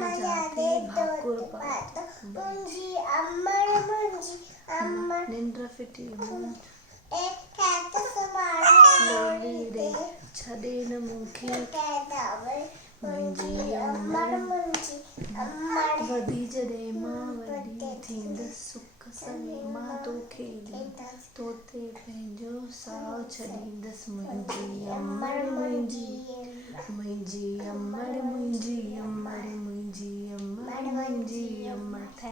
न जाती भाकुर पात निंद्र फिटी लोली रे छदे न मुखी मुंहिंजी अमड़ वधी जॾहिं मां वॾी थींदसि सुख सवे मां तोखे ॾींदसि तोते पंहिंजो साहु छॾींदसि मुंहिंजी अमड़ मुंहिंजी अमड़ मुंहिंजी अमड़ मुंहिंजी अमड़